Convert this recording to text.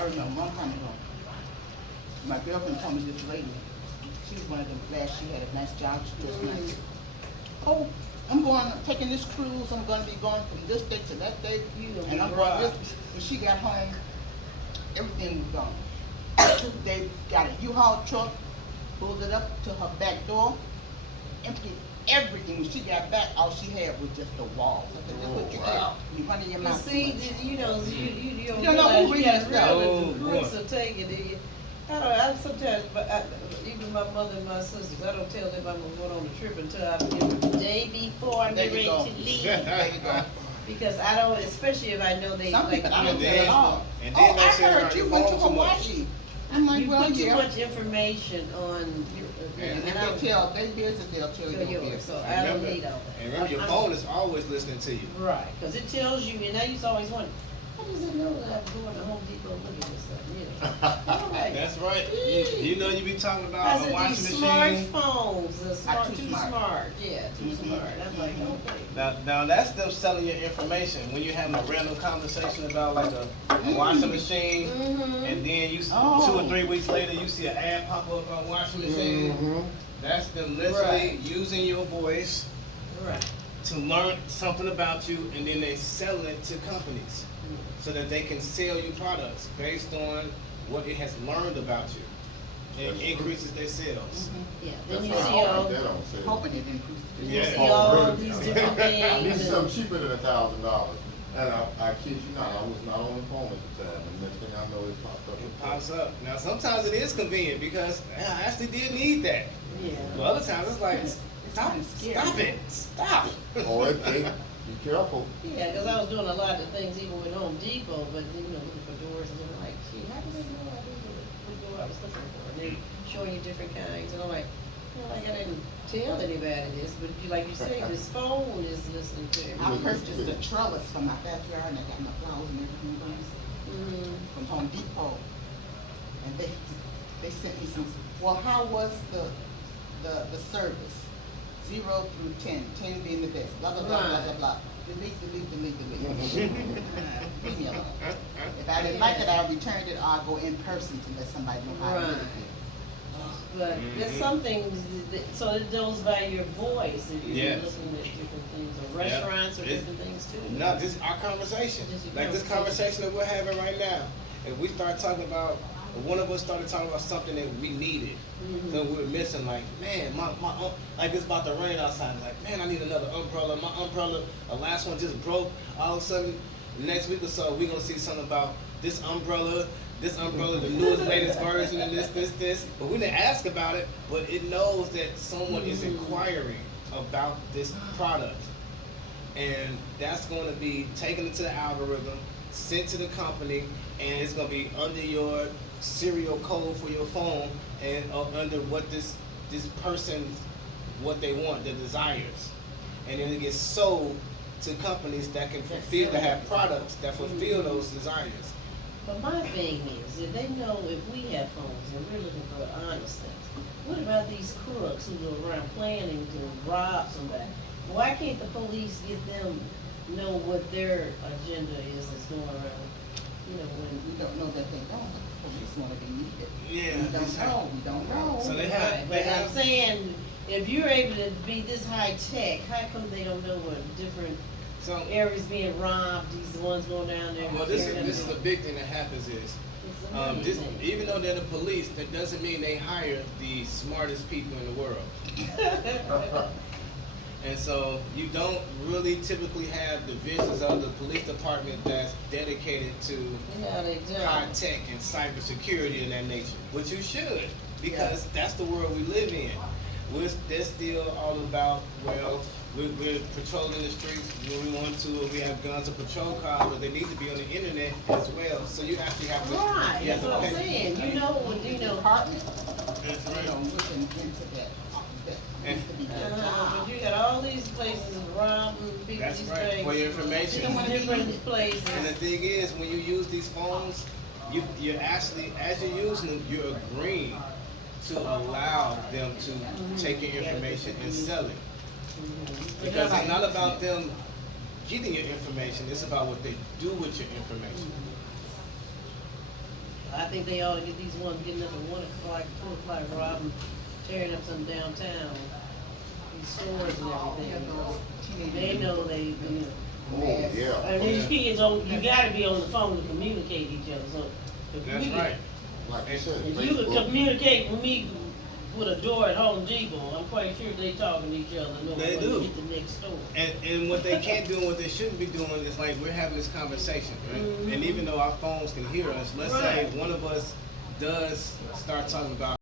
I remember one time ago, my girlfriend told me this lady, she was one of them last, she had a nice job, she was nice. Oh, taking this cruise, I'm gonna be going from this day to that day, and I'm going this. When she got home, everything was gone. They got a U-Haul truck, pulled it up to her back door, emptied everything. When she got back, all she had was just the walls. I said, this what you get. You run in your mouth. See, you know, you don't know who realize reads you that. got the fruits of taking it. I don't know, I sometimes, even my mother and my sisters, I don't tell them I'm going on a trip until I get the day before I'm There ready you go. to leave. There you go. Because I don't, especially if I know they Some like. people I don't tell at all. And Oh, then they I say heard you went to Hawaii. I'm like, You well, put too yeah. much information on your, And and if I they tell their business, they'll tell your yours, business. so I don't need all that. And remember, your phone is always listening to you. Right, cause it tells you, and I used to always wonder, how does it know that I'm going to Home Depot looking at this stuff, you know? I'm like, That's right. You know you be talking I about a said, washing these machine. smartphones, Too too smart. smart, yeah, too smart. I'm like, okay. Now that's them selling your information. When you having a random conversation about like a washing machine, Mhm. and then you Oh. 2 or 3 weeks later you see an ad pop up on washing machine. That's them literally Right. using your voice Right. to learn something about you, and then they sell it to companies so that they can sell you products based on what it has learned about you. It That's increases their sales. Yeah, That's then you how see I all, like that on sale. Hoping it increases. you Yeah. see Oh, all really? these different I need things. something cheaper than $1,000. And I kid you not, I was not on the phone at the time, and next thing I know, it popped up. It pops up. Now sometimes it is convenient because I actually did need that. Yeah. But other times it's like, stop, kinda scary. stop it, stop. Oh, be careful. Yeah, because I was doing a lot of things even with Home Depot, but you know, looking for doors and then like, gee, how do they know I didn't what door I was looking for? And they showing you different kinds, and I'm like, like I didn't tell anybody this, but like you say, this phone is listening to I everything. purchased a trellis for my backyard and I got my flowers and everything done from Home Depot. And they sent me some, well, how was the service? 0 through 10, 10 being the best, blah, blah, blah, blah, blah, blah. Delete. Leave me alone. If I didn't like it, I returned it or I go in person to let somebody know how I really Right. feel. But there's some things that, so it goes by your voice if you're Yes. listening at different things, or restaurants or different things too. No, this is our conversation. Just your Like this conversation that we're having right now. If we start talking about, if one of us started talking about something that we needed, so we're missing, like, man, like it's about to rain outside. Like, man, I need another umbrella. My umbrella, the last one just broke. All of a sudden, next week or so, we're gonna see something about this umbrella, the newest, latest version, and this. But we didn't ask about it, but it knows that someone is inquiring about this product. And that's going to be taken into the algorithm, sent to the company, and it's going to be under your serial code for your phone and under what this person, what they want, their desires. And then it gets sold to companies that can fulfill, that have products that fulfill those desires. But my thing is, if they know if we have phones and we're looking for honest things, what about these crooks who go around planning to rob somebody? Why can't the police get them know what their agenda is that's going around? You know, when We don't know that they don't. The police want to be needed. Yeah, We don't know. So they Right, have, but I'm saying, if you're able to be this high tech, how come they don't know what different so. areas being robbed, these ones going down there? Well, this tearing is them the big thing that happens is, It's amazing. even though they're the police, that doesn't mean they hire the smartest people in the world. And so you don't really typically have divisions of the police department that's dedicated to Yeah, they do. high tech and cybersecurity and that nature, which you should, because that's the world we live in. They're still all about, well, we're patrolling the streets when we want to, or we have guns or patrol cars, but they need to be on the internet as well. So you actually have to. Right, you have that's to what I'm pay. saying. You know, when you know. Department, That's they right. don't look into that. That needs to be their job. But you got all these places robbing people, That's these right. things. For your information. Different places. And the thing is, when you use these phones, you're actually, as you're using them, you're agreeing to allow them to take your information and sell it. Because it's not about them getting your information, it's about what they do with your information. I think they ought to get these ones getting up at 1 o'clock, 2 o'clock, robbing, tearing up some downtown, these stores and everything. They know they, you know. Oh, yeah. And these kids you gotta be on the phone to communicate each other, so. If That's we- right. Like you said, If you could Facebook. communicate with me with a door at Home Depot, I'm quite sure they talking to each other, know They when do. to hit the next store. And what they can't do and what they shouldn't be doing is like we're having this conversation, right? Mhm. And even though our phones can hear us, let's Right. say one of us does start talking about